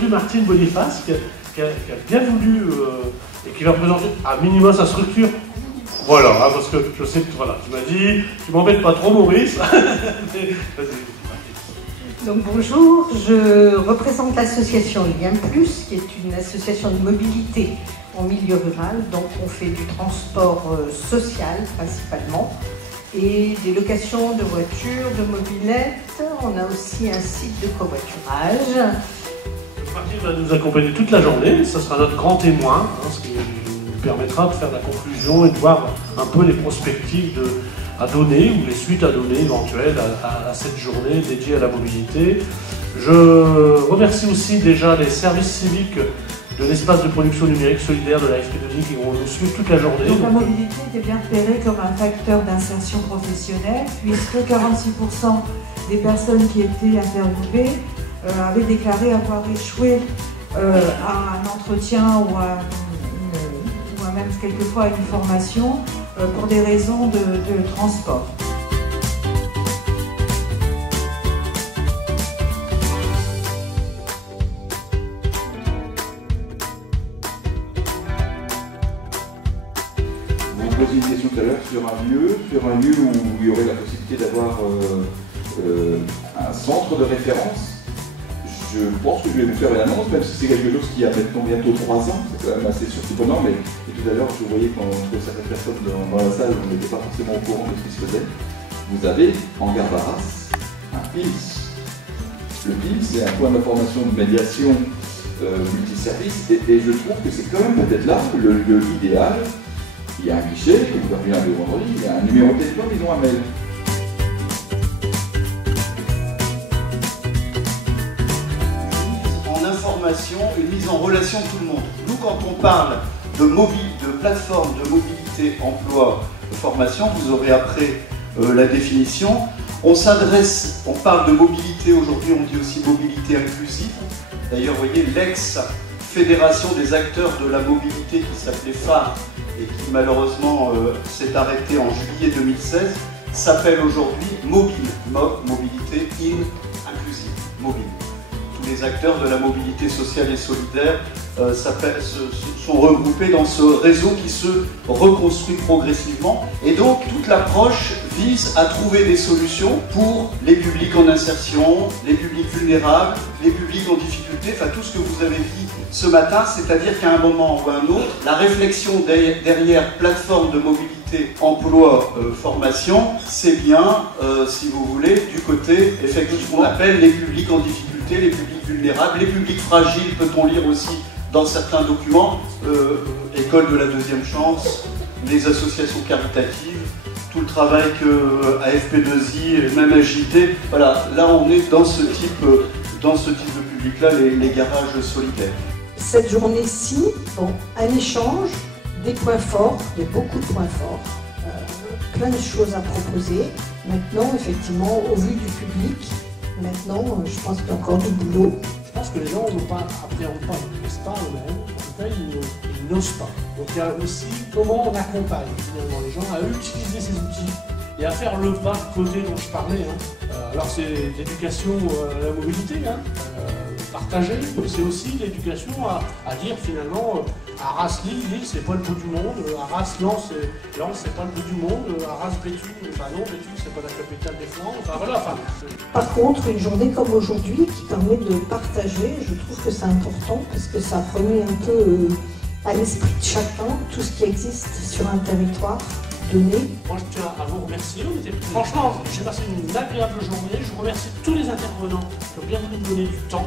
salue Martine Boniface qui a bien voulu et qui va présenter à minima sa structure. Voilà, hein, parce que je sais que voilà, tu m'as dit, tu m'embêtes pas trop Maurice. Donc bonjour, je représente l'association Lien Plus, qui est une association de mobilité en milieu rural. Donc on fait du transport social principalement et des locations de voitures, de mobylettes. On a aussi un site de covoiturage. Martine va nous accompagner toute la journée, ça sera notre grand témoin, hein, ce qui nous permettra de faire la conclusion et de voir un peu les perspectives à donner ou les suites à donner éventuelles à cette journée dédiée à la mobilité. Je remercie aussi déjà les services civiques de l'espace de production numérique solidaire de la FP2I qui vont nous suivre toute la journée. Donc la mobilité était bien repérée comme un facteur d'insertion professionnelle, puisque 46% des personnes qui étaient interviewées avaient déclaré avoir échoué à un entretien ou à même quelquefois à une formation pour des raisons de transport. Vous me posiez une question tout à l'heure sur un lieu où il y aurait la possibilité d'avoir un centre de référence. Je pense que je vais vous faire une annonce, même si c'est quelque chose qui a maintenant bientôt 3 ans, c'est quand même assez surprenant, mais tout à l'heure je voyais quand certaines personnes dans la salle, on n'était pas forcément au courant de ce qui se faisait. Vous avez en gare d'Arras un PILS. Le PILS, c'est un point d'information de médiation multiservice, et je trouve que c'est quand même peut-être là le lieu idéal. Il y a un guichet, vous avez un vendredi, il y a un numéro de téléphone, ils ont un mail. Une mise en relation de tout le monde. Nous, quand on parle de plateforme de mobilité, emploi, formation, vous aurez après la définition. On parle de mobilité aujourd'hui, on dit aussi mobilité inclusive. D'ailleurs, vous voyez, l'ex-fédération des acteurs de la mobilité qui s'appelait phare et qui malheureusement s'est arrêtée en juillet 2016, s'appelle aujourd'hui Mobile, mobilité inclusive, mobile. Les acteurs de la mobilité sociale et solidaire sont regroupés dans ce réseau qui se reconstruit progressivement. Et donc, toute l'approche vise à trouver des solutions pour les publics en insertion, les publics vulnérables, les publics en difficulté, enfin tout ce que vous avez dit ce matin, c'est-à-dire qu'à un moment ou à un autre, la réflexion derrière plateforme de mobilité, emploi, formation, c'est bien, si vous voulez, du côté, effectivement, qu'on appelle les publics en difficulté, les publics vulnérables, les publics fragiles, peut-on lire aussi dans certains documents, École de la deuxième chance, les associations caritatives, tout le travail que AFP2I et même AJT, voilà, là on est dans ce type de public-là, les garages solidaires. Cette journée-ci, bon, un échange, des points forts, il y a beaucoup de points forts, plein de choses à proposer. Maintenant, effectivement, au vu du public, maintenant, je pense qu'il y a encore du boulot. Je pense que les gens n'appréhendent pas, ils ne laissent pas eux-mêmes, en tout cas ils n'osent pas. Donc il y a aussi comment on accompagne finalement les gens à utiliser ces outils et à faire le pas de côté dont je parlais. Alors c'est l'éducation à la mobilité, partagée, mais c'est aussi l'éducation à dire finalement Arras-Lille, c'est pas le bout du monde, Arras-Lens, c'est pas le bout du monde, Arras-Béthune, bah non, Béthune c'est pas la capitale des Flandres, enfin voilà. Par contre, une journée comme aujourd'hui qui permet de partager, je trouve que c'est important parce que ça remet un peu à l'esprit de chacun tout ce qui existe sur un territoire donné. Moi je tiens à vous remercier, franchement j'ai passé une agréable journée, je remercie tous les intervenants qui ont bien voulu me donner du temps.